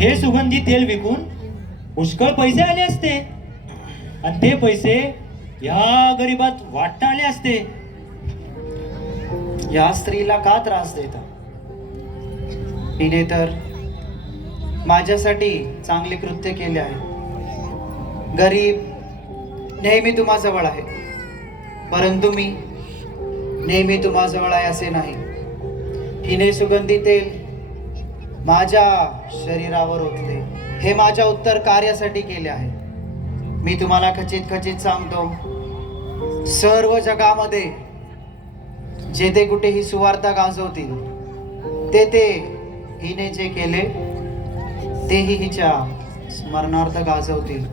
हे सुगंधी तेल विकून पुष्कळ पैसे आले असते आणि ते पैसे या गरीबात वाटता आले असते. या स्त्रीला का त्रास देता? तिने तर माझ्यासाठी चांगले कृत्य केले आहे. गरीब नेहमी तुम्हाजवळ आहे, परंतु मी नेहमी तुम्हाजवळ आहे असे नाही. हिने सुगंधी तेल माझ्या शरीरावर ओतले. हे माझ्या उत्तर कार्यासाठी केले आहे. मी तुम्हाला खचित खचित सांगतो, सर्व जगामध्ये जेथे कुठेही सुवार्ता गाजवतील ते हिने जे केले तेही हिच्या स्मरणार्थ गाजवतील.